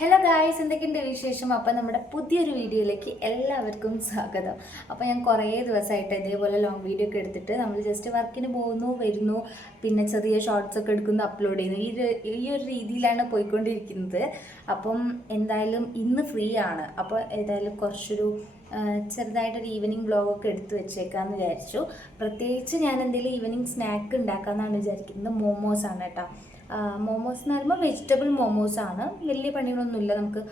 Hello guys എന്തൊക്കെയുണ്ട് വിശേഷം? അപ്പം നമ്മുടെ പുതിയൊരു വീഡിയോയിലേക്ക് എല്ലാവർക്കും സ്വാഗതം. അപ്പോൾ ഞാൻ കുറേ ദിവസമായിട്ട് ഇതേപോലെ ലോങ് വീഡിയോ ഒക്കെ എടുത്തിട്ട് നമ്മൾ ജസ്റ്റ് വർക്കിന് പോകുന്നു വരുന്നു പിന്നെ ചെറിയ ഷോർട്സ് ഒക്കെ എടുക്കുന്നു അപ്ലോഡ് ചെയ്യുന്നു. ഈ ഈ ഒരു രീതിയിലാണ് പോയിക്കൊണ്ടിരിക്കുന്നത്. അപ്പം എന്തായാലും ഇന്ന് ഫ്രീ ആണ്. അപ്പോൾ ഏതായാലും കുറച്ചൊരു ചെറുതായിട്ടൊരു ഈവനിങ് വ്ളോഗൊക്കെ എടുത്തു വെച്ചേക്കാമെന്ന് വിചാരിച്ചു. പ്രത്യേകിച്ച് ഞാൻ എന്തെങ്കിലും ഈവനിങ് സ്നാക്ക് ഉണ്ടാക്കാമെന്നാണ് വിചാരിക്കുന്നത്. മോമോസ് ആണ് കേട്ടോ. മോമോസ് എന്ന് പറയുമ്പോൾ വെജിറ്റബിൾ മോമോസ് ആണ്. വലിയ പണികളൊന്നുമില്ല. നമുക്ക്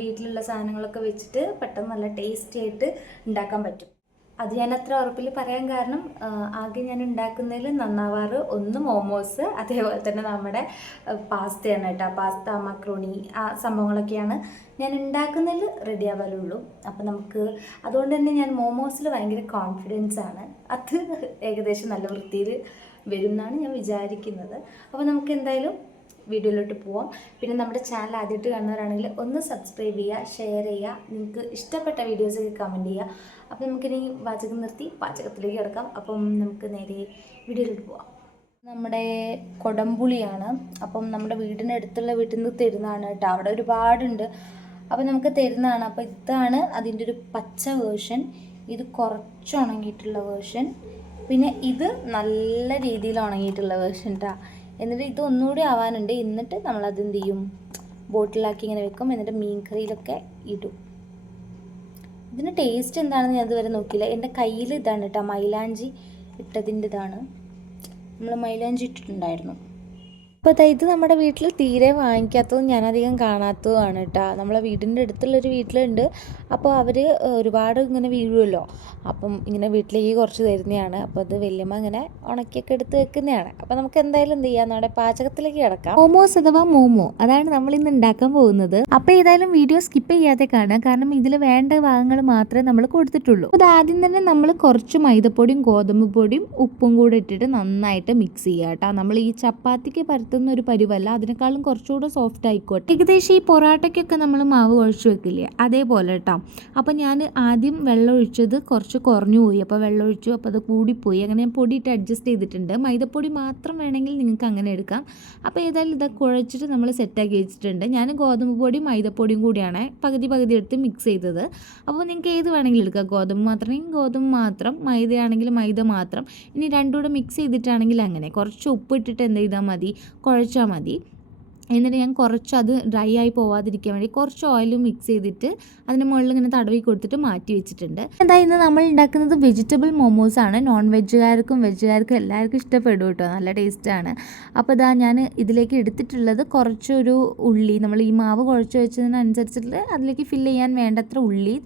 വീട്ടിലുള്ള സാധനങ്ങളൊക്കെ വെച്ചിട്ട് പെട്ടെന്ന് നല്ല ടേസ്റ്റി ആയിട്ട് ഉണ്ടാക്കാൻ പറ്റും. അത് ഞാൻ അത്ര ഉറപ്പിൽ പറയാൻ കാരണം ആകെ ഞാൻ ഉണ്ടാക്കുന്നതിൽ നന്നാവാറ് ഒന്ന് മോമോസ് അതേപോലെ തന്നെ നമ്മുടെ പാസ്തയാണ് കേട്ടോ. പാസ്ത മക്രോണി ആ സംഭവങ്ങളൊക്കെയാണ് ഞാൻ ഉണ്ടാക്കുന്നതിൽ റെഡി ആവാറുള്ളൂ. അപ്പം നമുക്ക് അതുകൊണ്ട് തന്നെ ഞാൻ മോമോസിൽ ഭയങ്കര കോൺഫിഡൻസ് ആണ്. അത് ഏകദേശം നല്ല വൃത്തിയിൽ വരും എന്നാണ് ഞാൻ വിചാരിക്കുന്നത്. അപ്പോൾ നമുക്ക് എന്തായാലും വീഡിയോയിലോട്ട് പോവാം. പിന്നെ നമ്മുടെ ചാനൽ ആദ്യമായിട്ട് കാണുന്നവരാണെങ്കിൽ ഒന്ന് സബ്സ്ക്രൈബ് ചെയ്യുക ഷെയർ ചെയ്യുക. നിങ്ങൾക്ക് ഇഷ്ടപ്പെട്ട വീഡിയോസൊക്കെ കമന്റ് ചെയ്യുക. അപ്പോൾ നമുക്കിനി പാചകം നിർത്തി പാചകത്തിലേക്ക് കിടക്കാം. അപ്പം നമുക്ക് നേരെ വീഡിയോയിലോട്ട് പോവാം. നമ്മുടെ കൊടംപുളിയാണ്. അപ്പം നമ്മുടെ വീടിന്റെ അടുത്തുള്ള വീട്ടിൽ നിന്ന് തരുന്നതാണ് കേട്ടോ. അവിടെ ഒരുപാടുണ്ട്. അപ്പം നമുക്ക് തരുന്നതാണ്. അപ്പോൾ ഇതാണ് അതിന്റെ ഒരു പച്ച വേർഷൻ ഇത് കുറച്ച് ഉണങ്ങിയിട്ടുള്ള വേർഷൻ പിന്നെ ഇത് നല്ല രീതിയിൽ ഉണങ്ങിയിട്ടുള്ള വേർഷൻ കേട്ടോ എന്നിട്ട് ഇത് ഒന്നുകൂടി ആവാനുണ്ട്. എന്നിട്ട് നമ്മളത് എന്ത് ചെയ്യും? ബോട്ടിലാക്കി ഇങ്ങനെ വെക്കും. എന്നിട്ട് മീൻ കറിയിലൊക്കെ ഇടും. ഇതിന് ടേസ്റ്റ് എന്താണെന്ന് ഞാൻ ഇതുവരെ നോക്കിയില്ല. എന്റെ കയ്യിൽ ഇതാണ് കേട്ടോ. മൈലാഞ്ചി ഇട്ടതിന്റെ ഇതാണ് നമ്മൾ മൈലാഞ്ചി ഇട്ടിട്ടുണ്ടായിരുന്നു. അപ്പോൾ അതായത് ഇത് നമ്മുടെ വീട്ടിൽ തീരെ വാങ്ങിക്കാത്തതും ഞാനധികം കാണാത്തതുമാണ് കേട്ടോ നമ്മളെ വീടിന്റെ അടുത്തുള്ളൊരു വീട്ടിലുണ്ട്. അപ്പോൾ അവർ ഒരുപാട് ഇങ്ങനെ വീഴുമല്ലോ അപ്പം ഇങ്ങനെ വീട്ടിലേക്ക് കുറച്ച് തരുന്നതാണ് അപ്പോൾ അത് വലിയമ്മ ഇങ്ങനെ ഉണക്കിയൊക്കെ എടുത്ത് വെക്കുന്നതാണ്. അപ്പോൾ നമുക്ക് എന്തായാലും എന്ത് ചെയ്യാം? നമ്മുടെ പാചകത്തിലേക്ക് കിടക്കാം. മോമോസ് അഥവാ മോമോ അതാണ് നമ്മൾ ഇന്ന് ഉണ്ടാക്കാൻ പോകുന്നത്. അപ്പോൾ ഏതായാലും വീഡിയോ സ്കിപ്പ് ചെയ്യാതെ കാണാം കാരണം ഇതിൽ വേണ്ട ഭാഗങ്ങൾ മാത്രമേ നമ്മൾ കൊടുത്തിട്ടുള്ളൂ. അത് ആദ്യം തന്നെ നമ്മൾ കുറച്ച് മൈദപ്പൊടിയും ഗോതമ്പ് പൊടിയും ഉപ്പും കൂടെ ഇട്ടിട്ട് നന്നായിട്ട് മിക്സ് ചെയ്യുക കേട്ടോ നമ്മൾ ഈ ചപ്പാത്തിക്ക് പരത്തുന്ന ഒരു പരിവല്ല. അതിനേക്കാളും കുറച്ചുകൂടെ സോഫ്റ്റ് ആയിക്കോട്ടെ. ഏകദേശം ഈ പൊറാട്ടയ്ക്കൊക്കെ നമ്മൾ മാവ് കുഴച്ച് വെക്കില്ലേ? അതേപോലെ കേട്ടോ അപ്പോൾ ഞാൻ ആദ്യം വെള്ളം ഒഴിച്ചത് കുറച്ച് കുറഞ്ഞു പോയി. അപ്പോൾ വെള്ളം ഒഴിച്ചു. അപ്പോൾ അത് കൂടിപ്പോയി. അങ്ങനെ ഞാൻ പൊടിയിട്ട് അഡ്ജസ്റ്റ് ചെയ്തിട്ടുണ്ട്. മൈദപ്പൊടി മാത്രം വേണമെങ്കിൽ നിങ്ങൾക്ക് അങ്ങനെ എടുക്കാം. അപ്പോൾ ഏതായാലും ഇതൊക്കെ കുഴച്ചിട്ട് നമ്മൾ സെറ്റാക്കി വെച്ചിട്ടുണ്ട്. ഞാൻ ഗോതമ്പ് പൊടിയും മൈദപ്പൊടിയും കൂടിയാണ് പകുതി പകുതി എടുത്ത് മിക്സ് ചെയ്തത്. അപ്പോൾ നിങ്ങൾക്ക് ഏത് വേണമെങ്കിലും എടുക്കാം. ഗോതമ്പ് മാത്രമെങ്കിൽ ഗോതമ്പ് മാത്രം മൈദയാണെങ്കിൽ മൈദ മാത്രം. ഇനി രണ്ടും കൂടെ മിക്സ് ചെയ്തിട്ടാണെങ്കിൽ അങ്ങനെ. കുറച്ച് ഉപ്പ് ഇട്ടിട്ട് എന്ത് ചെയ്താൽ മതി? കുഴച്ചാൽ മതി. എന്നിട്ട് ഞാൻ കുറച്ച് അത് ഡ്രൈ ആയി പോവാതിരിക്കാൻ വേണ്ടി കുറച്ച് ഓയിൽ മിക്സ് ചെയ്തിട്ട് അതിന് മുകളിൽ ഇങ്ങനെ തടവി കൊടുത്തിട്ട് മാറ്റി വെച്ചിട്ടുണ്ട്. എന്താ ഇന്ന് നമ്മൾ ഉണ്ടാക്കുന്നത് വെജിറ്റബിൾ മോമോസ് ആണ്. നോൺ വെജുകാർക്കും വെജുകാർക്കും എല്ലാവർക്കും ഇഷ്ടപ്പെടും കേട്ടോ. നല്ല ടേസ്റ്റാണ് അപ്പോൾ ഇതാ ഞാൻ ഇതിലേക്ക് എടുത്തിട്ടുള്ളത് കുറച്ചൊരു ഉള്ളി. നമ്മൾ ഈ മാവ് കുഴച്ച് വെച്ചതിനനുസരിച്ചിട്ട് അതിലേക്ക് ഫില്ല് ചെയ്യാൻ വേണ്ടത്ര ഉള്ളി.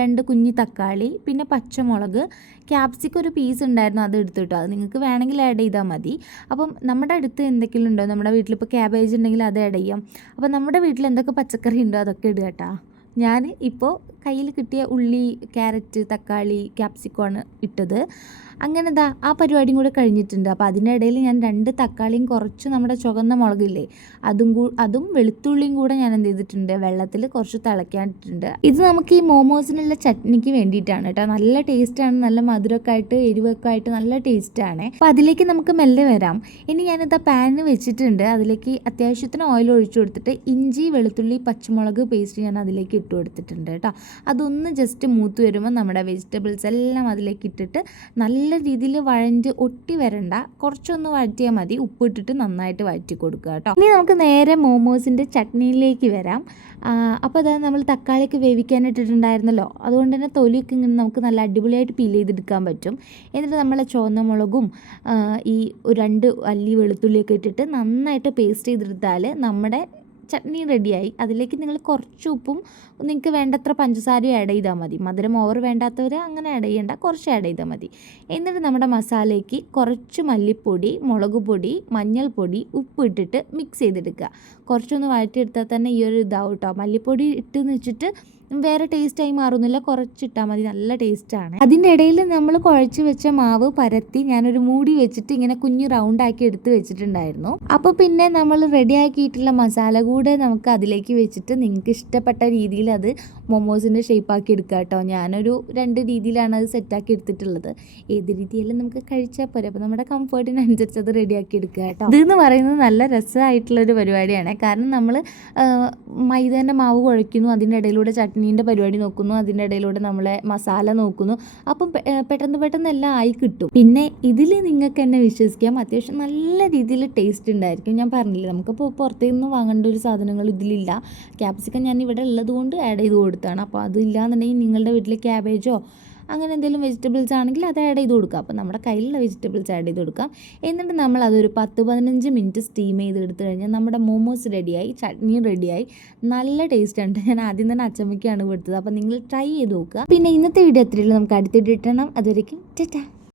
രണ്ട് കുഞ്ഞി തക്കാളി പിന്നെ പച്ചമുളക്. ക്യാപ്സിക്ക ഒരു പീസ് ഉണ്ടായിരുന്നു അത് എടുത്തിട്ടോ. അത് നിങ്ങൾക്ക് വേണമെങ്കിൽ ആഡ് ചെയ്താൽ മതി. അപ്പം നമ്മുടെ അടുത്ത് എന്തെങ്കിലും ഉണ്ടോ? നമ്മുടെ വീട്ടിൽ വീട്ടിലിപ്പോൾ ക്യാബേജ് ഉണ്ടെങ്കിൽ അത് ആഡ് ചെയ്യാം. അപ്പം നമ്മുടെ വീട്ടിൽ എന്തൊക്കെ പച്ചക്കറി ഉണ്ടോ? അതൊക്കെ ഇടുക കേട്ടോ ഞാൻ ഇപ്പോൾ കയ്യിൽ കിട്ടിയ ഉള്ളി ക്യാരറ്റ് തക്കാളി ക്യാപ്സിക്കോണ് ഇട്ടത്. അങ്ങനെ ദാ ആ പരിപാടിയും കൂടെ കഴിഞ്ഞിട്ടുണ്ട്. അപ്പോൾ അതിനിടയിൽ ഞാൻ രണ്ട് തക്കാളിയും കുറച്ച് നമ്മുടെ ചുവന്ന മുളകില്ലേ അതും കൂ അതും വെളുത്തുള്ളിയും കൂടെ ഞാൻ എന്ത് ചെയ്തിട്ടുണ്ട് വെള്ളത്തിൽ കുറച്ച് തിളയ്ക്കാനിട്ടുണ്ട് ഇത് നമുക്ക് ഈ മോമോസിനുള്ള ചട്നിക്ക് വേണ്ടിയിട്ടാണ് കേട്ടോ. നല്ല ടേസ്റ്റാണ് നല്ല മധുരമൊക്കെ ആയിട്ട് എരിവൊക്കെ ആയിട്ട് നല്ല ടേസ്റ്റാണ്. അപ്പോൾ അതിലേക്ക് നമുക്ക് മെല്ലെ വരാം. ഇനി ഞാനിത് ആ പാനിന് വെച്ചിട്ടുണ്ട്. അതിലേക്ക് അത്യാവശ്യത്തിന് ഓയിൽ ഒഴിച്ചു കൊടുത്തിട്ട് ഇഞ്ചി വെളുത്തുള്ളി പച്ചമുളക് പേസ്റ്റ് ഞാൻ അതിലേക്ക് ഇട്ട് കൊടുത്തിട്ടുണ്ട് കേട്ടോ. അതൊന്ന് ജസ്റ്റ് മൂത്ത് വരുമ്പോൾ നമ്മുടെ വെജിറ്റബിൾസ് എല്ലാം അതിലേക്ക് ഇട്ടിട്ട് നല്ല രീതിയിൽ വഴഞ്ഞ് ഒട്ടി വരണ്ട. കുറച്ചൊന്ന് വഴറ്റിയാൽ മതി. ഉപ്പിട്ടിട്ട് നന്നായിട്ട് വഴറ്റി കൊടുക്കുക കേട്ടോ. ഇനി നമുക്ക് നേരെ മോമോസിന്റെ ചട്നിയിലേക്ക് വരാം. അപ്പോൾ അതായത് നമ്മൾ തക്കാളിയൊക്കെ വേവിക്കാനിട്ടിട്ടുണ്ടായിരുന്നല്ലോ. അതുകൊണ്ട് തന്നെ തൊലിയൊക്കെ ഇങ്ങനെ നമുക്ക് നല്ല അടിപൊളിയായിട്ട് പീൽ ചെയ്തെടുക്കാൻ പറ്റും. എന്നിട്ട് നമ്മളെ ചുവന്ന മുളകും ഈ രണ്ട് അല്ലി വെളുത്തുള്ളിയൊക്കെ ഇട്ടിട്ട് നന്നായിട്ട് പേസ്റ്റ് ചെയ്തെടുത്താൽ നമ്മുടെ ചട്നി റെഡിയായി. അതിലേക്ക് നിങ്ങൾ കുറച്ച് ഉപ്പും നിങ്ങൾക്ക് വേണ്ടത്ര പഞ്ചസാരയും ആഡ് ചെയ്താൽ മതി. മധുരം ഓവർ വേണ്ടാത്തവർ അങ്ങനെ ആഡ് ചെയ്യേണ്ട കുറച്ച് ആഡ് ചെയ്താൽ മതി. എന്നിട്ട് നമ്മുടെ മസാലയ്ക്ക് കുറച്ച് മല്ലിപ്പൊടി മുളക് പൊടി മഞ്ഞൾപ്പൊടി ഉപ്പ് ഇട്ടിട്ട് മിക്സ് ചെയ്തെടുക്കുക. കുറച്ചൊന്ന് വഴറ്റിയെടുത്താൽ തന്നെ ഈ ഒരു ഇതാവും കേട്ടോ മല്ലിപ്പൊടി ഇട്ടെന്ന് വെച്ചിട്ട് വേറെ ടേസ്റ്റായി മാറുന്നില്ല. കുറച്ചിട്ടാൽ മതി. നല്ല ടേസ്റ്റാണ് അതിന്റെ ഇടയിൽ നമ്മൾ കുഴച്ച് വെച്ച മാവ് പരത്തി ഞാനൊരു മൂടി വെച്ചിട്ട് ഇങ്ങനെ കുഞ്ഞു റൗണ്ട് ആക്കി എടുത്ത് വെച്ചിട്ടുണ്ടായിരുന്നു. അപ്പോൾ പിന്നെ നമ്മൾ റെഡി ആക്കിയിട്ടുള്ള മസാല കൂടെ നമുക്ക് അതിലേക്ക് വെച്ചിട്ട് നിങ്ങൾക്ക് ഇഷ്ടപ്പെട്ട രീതിയിൽ അത് മൊമോസിന്റെ ഷേപ്പാക്കി എടുക്കുക കേട്ടോ ഞാനൊരു രണ്ട് രീതിയിലാണ് അത് സെറ്റാക്കി എടുത്തിട്ടുള്ളത്. ഏത് രീതിയിലും നമുക്ക് കഴിച്ചാൽ പോരെ? അപ്പോൾ നമ്മുടെ കംഫർട്ടിനനുസരിച്ച് അത് റെഡിയാക്കി എടുക്കുക കേട്ടോ ഇതെന്ന് പറയുന്നത് നല്ല രസമായിട്ടുള്ളൊരു പരിപാടിയാണ്. കാരണം നമ്മൾ മൈദേന്റെ മാവ് കുഴയ്ക്കുന്നു. അതിന്റെ ഇടയിലൂടെ ചട്നീന്റെ പരിപാടി നോക്കുന്നു. അതിന്റെ ഇടയിലൂടെ നമ്മളെ മസാല നോക്കുന്നു. അപ്പം പെട്ടെന്ന് പെട്ടെന്ന് എല്ലാം ആയി കിട്ടും. പിന്നെ ഇതിൽ നിങ്ങൾക്ക് എന്നെ വിശ്വസിക്കാം. അത്യാവശ്യം നല്ല രീതിയിൽ ടേസ്റ്റ് ഉണ്ടായിരിക്കും. ഞാൻ പറഞ്ഞില്ലേ നമുക്കിപ്പോൾ പുറത്തു നിന്ന് വാങ്ങേണ്ട ഒരു സാധനങ്ങൾ ഇതിലില്ല. ക്യാപ്സിക്കം ഞാൻ ഇവിടെ ഉള്ളത് കൊണ്ട് ആഡ് ചെയ്ത് കൊടുത്താണ്. അപ്പോൾ അതില്ലാന്നുണ്ടെങ്കിൽ നിങ്ങളുടെ വീട്ടിൽ ക്യാബേജോ അങ്ങനെ എന്തെങ്കിലും വെജിറ്റബിൾസ് ആണെങ്കിൽ അത് ആഡ് ചെയ്ത് കൊടുക്കുക അപ്പോൾ നമ്മുടെ കയ്യിലുള്ള വെജിറ്റബിൾസ് ആഡ് ചെയ്ത് കൊടുക്കാം. എന്നിട്ട് നമ്മൾ അതൊരു പത്ത് പതിനഞ്ച് മിനിറ്റ് സ്റ്റീം ചെയ്ത് എടുത്തു കഴിഞ്ഞാൽ നമ്മുടെ മോമോസ് റെഡിയായി ചട്നി റെഡിയായി നല്ല ടേസ്റ്റ് ഉണ്ട് ഞാൻ ആദ്യം തന്നെ അച്ചമ്മയ്ക്കാണ് കൊടുത്തത്. അപ്പോൾ നിങ്ങൾ ട്രൈ ചെയ്ത് നോക്കുക. പിന്നെ ഇന്നത്തെ വീഡിയോ എത്രയുള്ളൂ നമുക്ക് അടുത്തിട്ട് ഇട്ടണം അതുവരയ്ക്കും ടാറ്റാ.